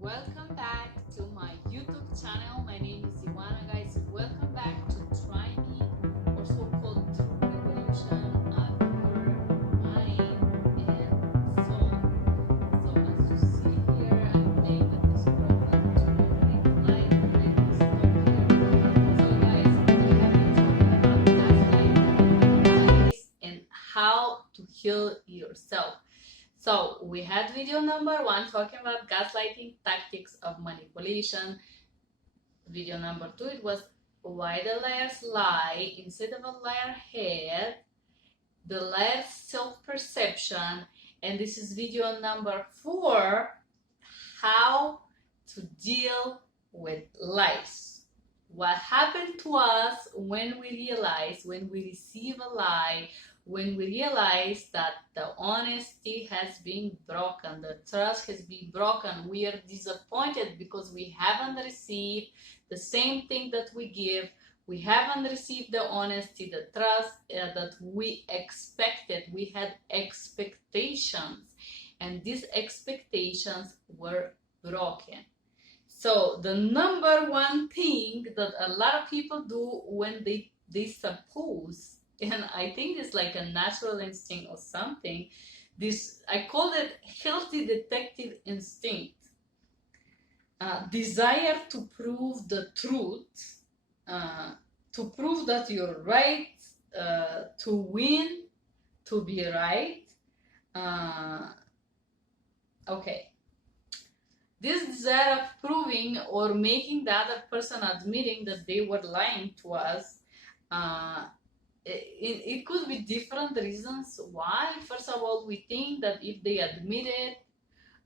Welcome back to my YouTube channel. My name is Ivana, guys. Welcome back to Try Me, also called True Revolution of Your Mind and Soul. So as you see here, I'm playing with this program to make life really stop here. So guys, today we're talking about gaslighting, lies, and how to heal yourself. So we had video number 1 talking about gaslighting tactics of manipulation. Video number 2, it was why the liars lie instead of a liar head, the liar's self-perception, and this is video number 4, how to deal with lies. What happened to us when we realize, when we receive a lie, when we realize that the honesty has been broken, the trust has been broken, we are disappointed because we haven't received the same thing that we give, we haven't received the honesty, the trust that we expected. We had expectations, and these expectations were broken. So the number 1 thing that a lot of people do when they suppose, and I think it's like a natural instinct or something, this, I call it healthy detective instinct, desire to prove the truth, to prove that you're right, to win, to be right. Okay. This desire of proving or making the other person admitting that they were lying to us, it could be different reasons why. First of all, we think that if they admit it,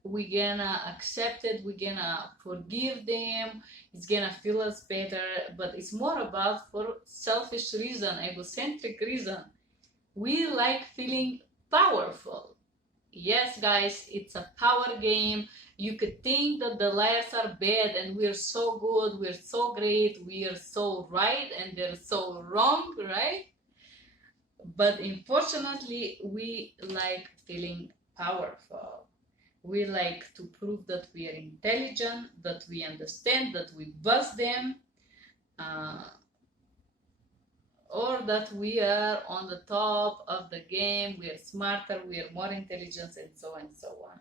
we're gonna accept it, we're gonna forgive them, it's gonna feel us better. But it's more about for selfish reason, egocentric reason. We like feeling powerful. Yes, guys, it's a power game. You could think that the liars are bad and we're so good, we're so great, we are so right and they're so wrong, right? But unfortunately, we like feeling powerful. We like to prove that we are intelligent, that we understand, that we bust them, or that we are on the top of the game, we are smarter, we are more intelligent, and so on and so on.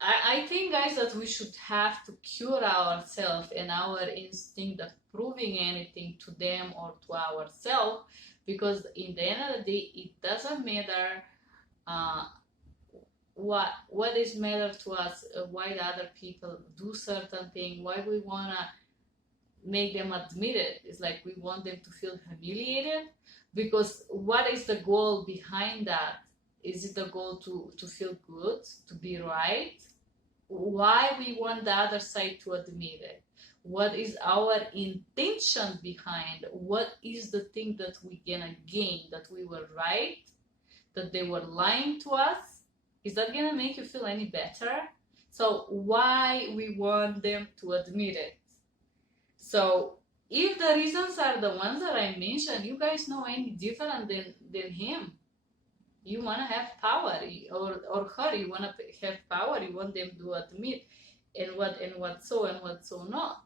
I think, guys, that we should have to cure ourselves and our instinct of proving anything to them or to ourselves, because in the end of the day, it doesn't matter what is matter to us, why the other people do certain thing, why we wanna make them admit it. It's like we want them to feel humiliated, because what is the goal behind that? Is it the goal to feel good, to be right? Why we want the other side to admit it? What is our intention behind? What is the thing that we gonna gain? That we were right? That they were lying to us? Is that gonna make you feel any better? So why we want them to admit it? So if the reasons are the ones that I mentioned, you guys know any different than him. You want to have power, or her, you want to have power, you want them to admit and what so not.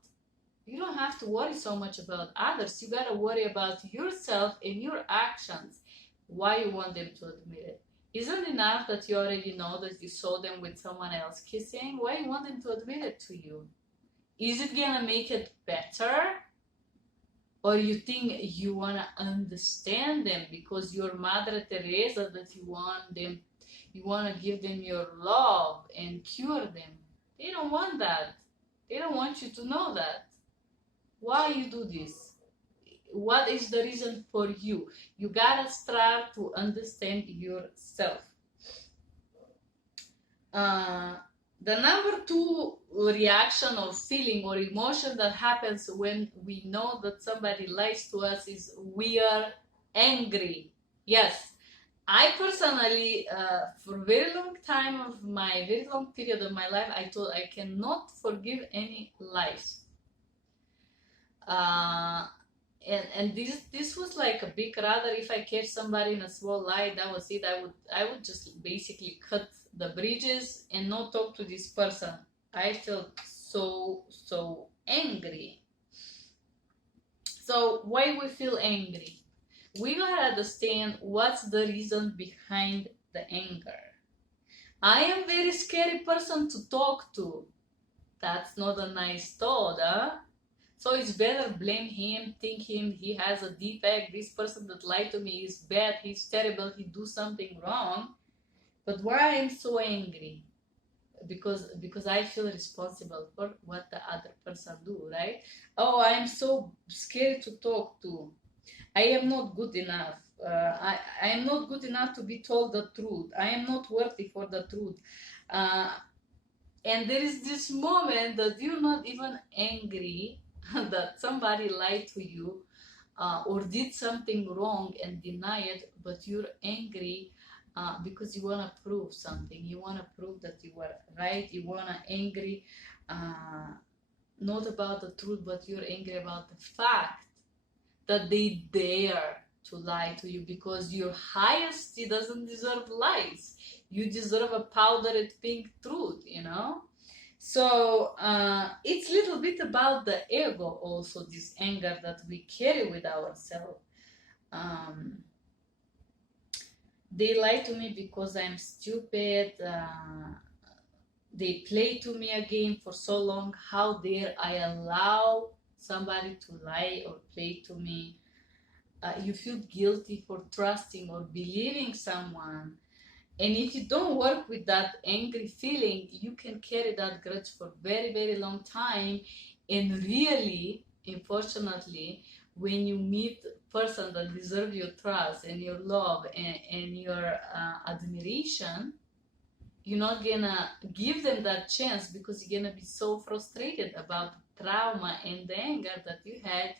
You don't have to worry so much about others. You got to worry about yourself and your actions. Why you want them to admit it? Isn't it enough that you already know that you saw them with someone else kissing? Why you want them to admit it to you? Is it gonna make it better? Or you think you wanna understand them because you're Mother Teresa, that you wanna give them your love and cure them? They don't want that. They don't want you to know that. Why you do this? What is the reason for you? You gotta start to understand yourself. The number 2 reaction or feeling or emotion that happens when we know that somebody lies to us is we are angry. Yes, I personally, for a very long time of my very long period of my life, I thought I cannot forgive any lies. And this was like a big, rather if I catch somebody in a small lie, that was it. I would just basically cut the bridges and not talk to this person. I felt so angry. So why we feel angry? We gotta understand what's the reason behind the anger. I am very scary person to talk to. That's not a nice thought, huh? So it's better blame him, think him he has a defect, this person that lied to me is bad, he's terrible, he do something wrong. But why I am so angry? Because I feel responsible for what the other person do, right? Oh, I am so scared to talk to. I am not good enough. I am not good enough to be told the truth. I am not worthy for the truth. Uh, and there is this moment that you're not even angry that somebody lied to you or did something wrong and deny it, but you're angry because you want to prove something. You want to prove that you were right. You want to angry not about the truth, but you're angry about the fact that they dare to lie to you, because your highest doesn't deserve lies. You deserve a powdered pink truth, you know? So it's a little bit about the ego also, this anger that we carry with ourselves. They lie to me because I'm stupid. They play to me a game for so long. How dare I allow somebody to lie or play to me? You feel guilty for trusting or believing someone. And if you don't work with that angry feeling, you can carry that grudge for very, very long time. And really, unfortunately, when you meet a person that deserves your trust and your love and your admiration, you're not gonna give them that chance, because you're gonna be so frustrated about the trauma and the anger that you had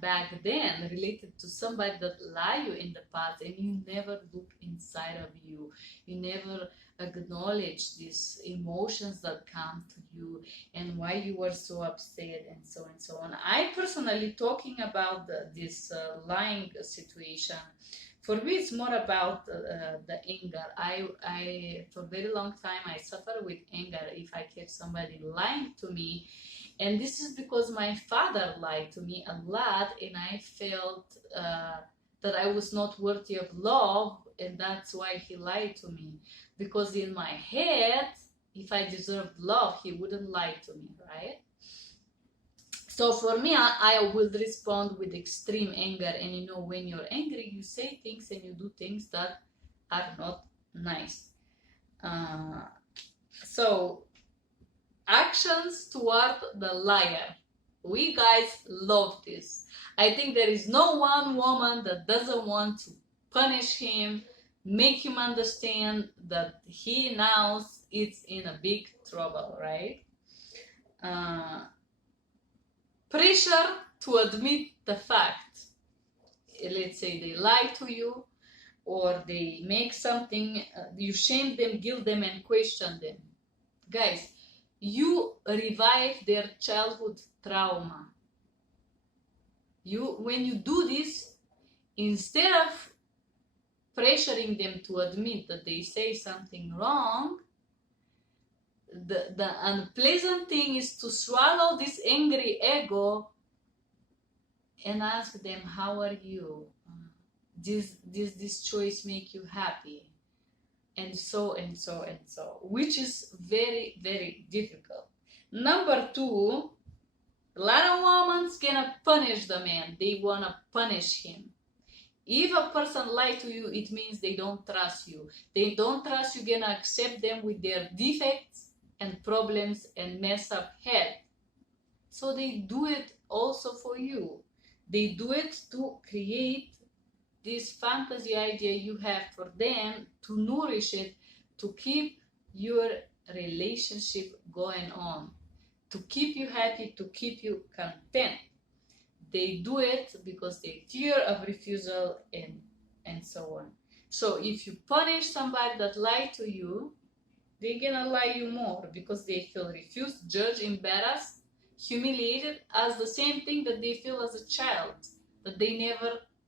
back then related to somebody that lied you in the past, and you never look inside of you. You never acknowledge these emotions that come to you and why you were so upset and so on. I personally, talking about this lying situation, for me it's more about the anger. I for a very long time I suffer with anger if I catch somebody lying to me. And this is because my father lied to me a lot, and I felt that I was not worthy of love, and that's why he lied to me. Because in my head, if I deserved love, he wouldn't lie to me, right? So for me, I will respond with extreme anger. And you know, when you're angry, you say things and you do things that are not nice. So actions toward the liar. We guys love this. I think there is no one woman that doesn't want to punish him, make him understand that he now is in a big trouble, right? Pressure to admit the fact. Let's say they lie to you, or they make something, you shame them, guilt them, and question them. Guys, you revive their childhood trauma. When you do this, instead of pressuring them to admit that they say something wrong, the unpleasant thing is to swallow this angry ego and ask them, how are you? This choice make you happy? And so, which is very, very difficult. Number two, a lot of women gonna punish the man. They wanna punish him. If a person lies to you, it means they don't trust you. They don't trust you, gonna accept them with their defects and problems and mess up head. So they do it also for you. They do it to create this fantasy idea you have for them, to nourish it, to keep your relationship going on, to keep you happy, to keep you content. They do it because they fear of refusal and so on. So if you punish somebody that lied to you, they're gonna lie you more, because they feel refused, judged, embarrassed, humiliated, as the same thing that they feel as a child, that they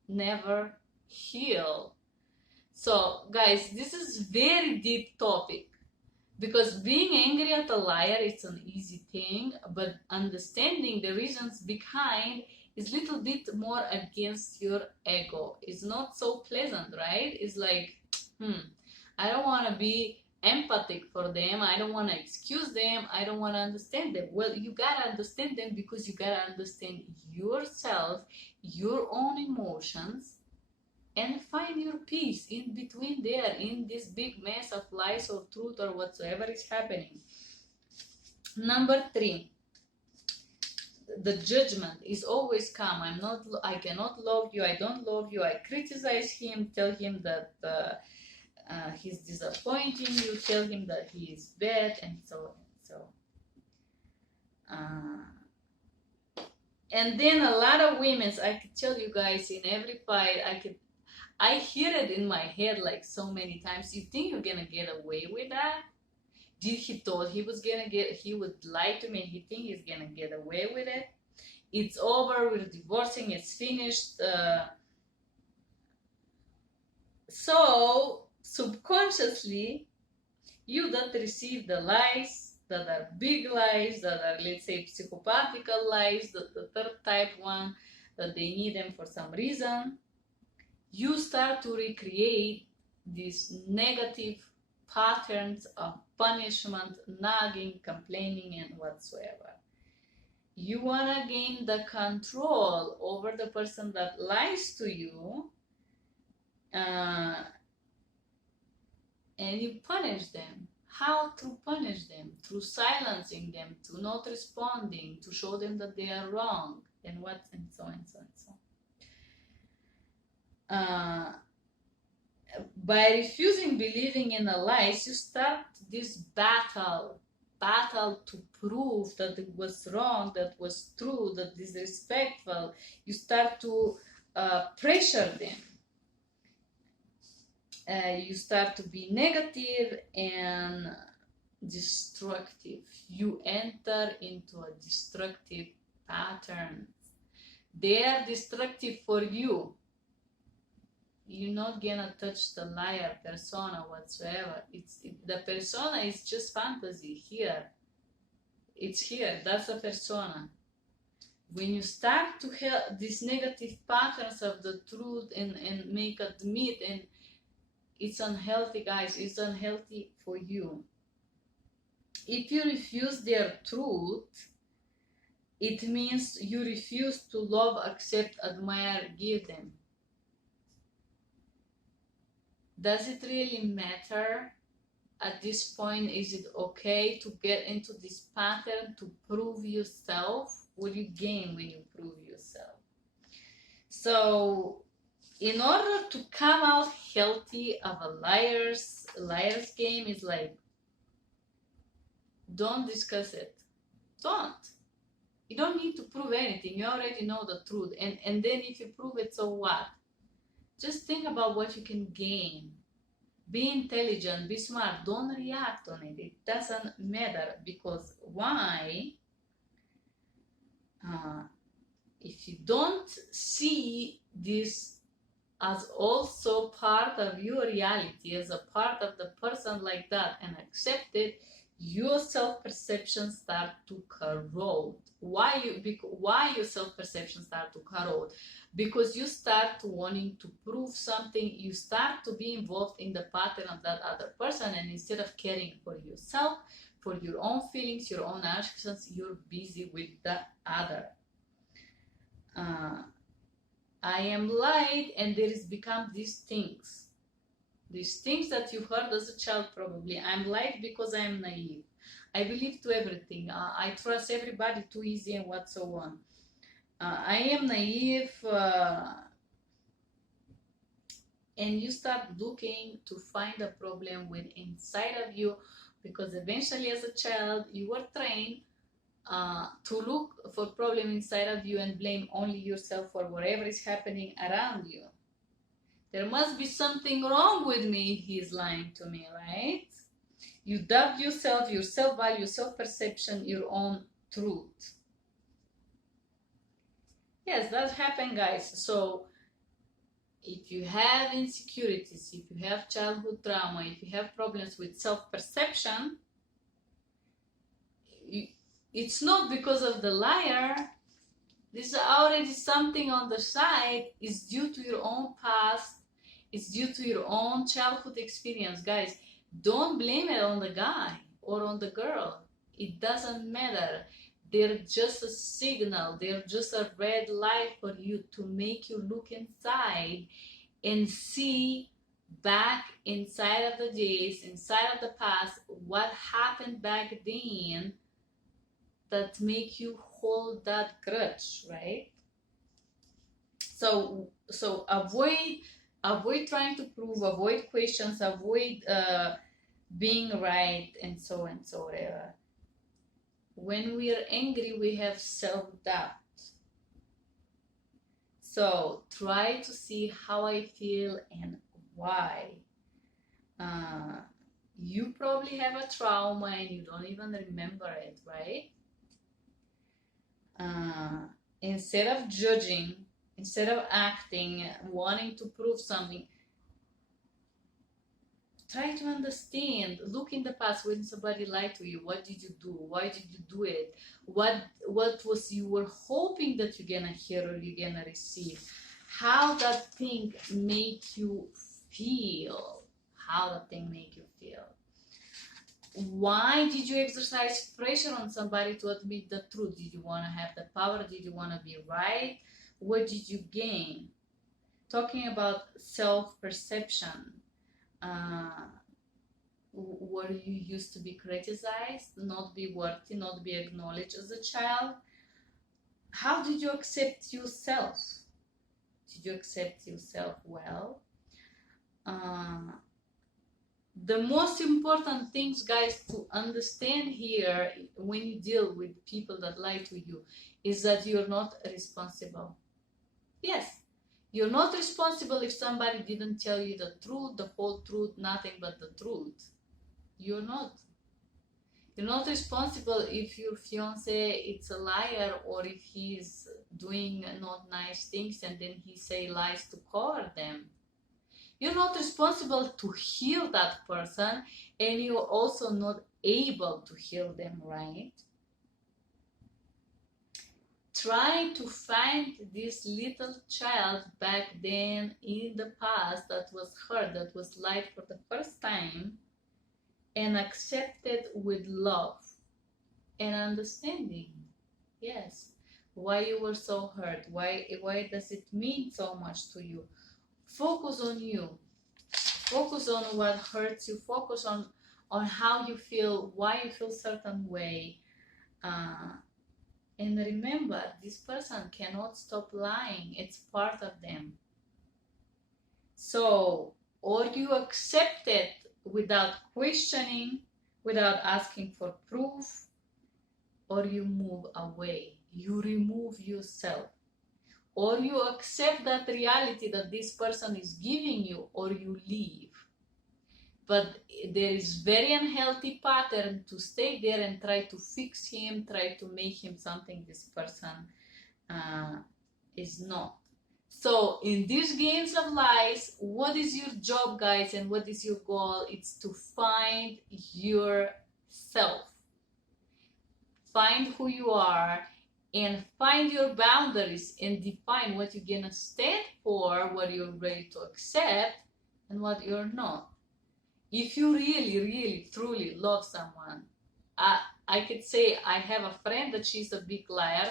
never heal. So guys, this is very deep topic, Because being angry at a liar, it's an easy thing, but understanding the reasons behind is a little bit more against your ego. It's not so pleasant, right? It's like, I don't want to be empathic for them. I don't want to excuse them. I don't want to understand them. Well, you gotta understand them because you gotta understand yourself, your own emotions, and find your peace in between there, in this big mess of lies or truth or whatsoever is happening. Number 3, the judgment is always come. I cannot love you, I don't love you. I criticize him, tell him that he's disappointing you, tell him that he is bad, and so and then a lot of women, I could tell you guys, in every fight, I hear it in my head like so many times. You think you're gonna get away with that? He thought he would lie to me. He think he's gonna get away with it. It's over, we're divorcing, it's finished. So subconsciously, you that receive the lies, that are big lies, that are, let's say, psychopathical lies, the third type one, that they need them for some reason, you start to recreate these negative patterns of punishment, nagging, complaining, and whatsoever. You want to gain the control over the person that lies to you, and you punish them. How to punish them? Through silencing them, to not responding, to show them that they are wrong, and so on and so on and so on. By refusing believing in the lies, you start this battle to prove that it was wrong, that was true, that disrespectful. You start to pressure them. You start to be negative and destructive. You enter into a destructive pattern. They are destructive for you. You're not gonna touch the liar persona whatsoever. The persona is just fantasy here. It's here. That's a persona. When you start to have these negative patterns of the truth and make admit, and it's unhealthy, guys. It's unhealthy for you. If you refuse their truth, it means you refuse to love, accept, admire, give them. Does it really matter at this point? Is it okay to get into this pattern to prove yourself? What do you gain when you prove yourself? So in order to come out healthy of a liar's game, is like, don't discuss it. Don't. You don't need to prove anything. You already know the truth. And then if you prove it, so what? Just think about what you can gain. Be intelligent, be smart, don't react on it. It doesn't matter, because why? If you don't see this as also part of your reality, as a part of the person like that, and accept it, your self-perception start to corrode. Why your self-perception start to corrode? Because you start wanting to prove something. You start to be involved in the pattern of that other person, and instead of caring for yourself, for your own feelings, your own actions, you're busy with the other. I am light, and there is become these things that you heard as a child probably. I'm light because I'm naive. I believe to everything. I trust everybody too easy, and what so on. I am naive, and you start looking to find a problem with inside of you, because eventually as a child you were trained to look for problem inside of you and blame only yourself for whatever is happening around you. There must be something wrong with me, he's lying to me, right? You doubt yourself, your self-value, self-perception, your own truth. Yes, that happened, guys. So if you have insecurities, if you have childhood trauma, if you have problems with self-perception, it's not because of the liar. This is already something on the side. It's due to your own past. It's due to your own childhood experience. Guys, don't blame it on the guy or on the girl. It doesn't matter. They're just a signal. They're just a red light for you to make you look inside and see back inside of the days, inside of the past, what happened back then that make you hold that grudge, right? So avoid trying to prove, avoid questions, avoid being right, and so whatever. When we are angry, we have self-doubt. So try to see how I feel and why. You probably have a trauma and you don't even remember it, right? Instead of judging, instead of acting, wanting to prove something, try to understand. Look in the past when somebody lied to you. What did you do? Why did you do it? What was you were hoping that you're gonna hear or you're gonna receive? How that thing make you feel? How that thing make you feel? Why did you exercise pressure on somebody to admit the truth? Did you want to have the power? Did you want to be right? What did you gain? Talking about self-perception. Were you used to be criticized, not be worthy, not be acknowledged as a child? How did you accept yourself? Did you accept yourself well? The most important things, guys, to understand here when you deal with people that lie to you is that you're not responsible. Yes, you're not responsible if somebody didn't tell you the truth, the whole truth, nothing but the truth. You're not. You're not responsible if your fiance is a liar or if he's doing not nice things and then he say lies to cover them. You're not responsible to heal that person, and you're also not able to heal them, right? Try to find this little child back then in the past that was hurt, that was lied for the first time, and accept it with love and understanding. Yes, why you were so hurt, why does it mean so much to you? Focus on you. Focus on what hurts you. Focus on how you feel, why you feel certain way. And remember, this person cannot stop lying. It's part of them. So, or you accept it without questioning, without asking for proof, or you move away. You remove yourself. Or you accept that reality that this person is giving you, or you leave. But there is very unhealthy pattern to stay there and try to fix him, try to make him something this person is not. So in these games of lies, what is your job, guys, and what is your goal? It's to find yourself. Find who you are and find your boundaries and define what you're gonna stand for, what you're ready to accept, and what you're not. If you really, really, truly love someone, I could say I have a friend that she's a big liar.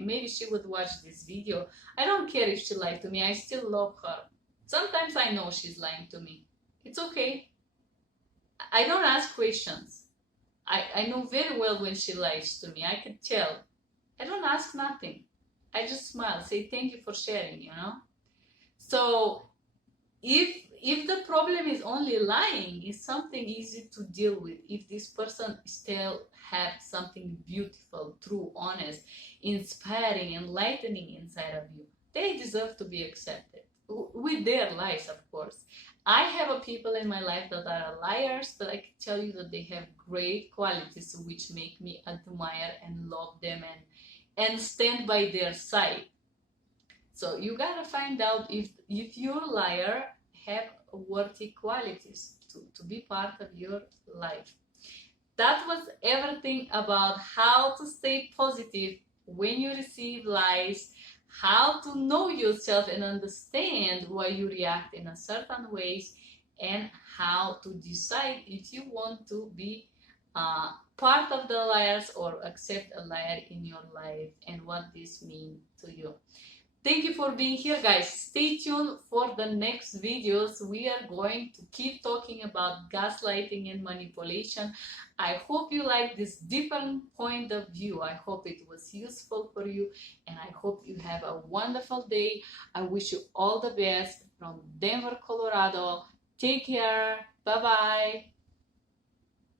Maybe she would watch this video. I don't care if she lied to me. I still love her. Sometimes I know she's lying to me. It's okay. I don't ask questions. I know very well when she lies to me. I can tell. I don't ask nothing. I just smile, say thank you for sharing, you know. So if the problem is only lying, it's something easy to deal with. If this person still have something beautiful, true, honest, inspiring, enlightening inside of you, they deserve to be accepted with their lies, of course. I have people in my life that are liars, but I can tell you that they have great qualities which make me admire and love them and stand by their side. So you gotta find out if your liar have worthy qualities to be part of your life. that was everything about how to stay positive when you receive lies, how to know yourself and understand why you react in a certain ways, and how to decide if you want to be part of the liars or accept a liar in your life, and what this means to you. Thank you for being here, guys. Stay tuned for the next videos. We are going to keep talking about gaslighting and manipulation. I hope you like this different point of view. I hope it was useful for you, and I hope you have a wonderful day. I wish you all the best from Denver, Colorado. Take care. Bye-bye.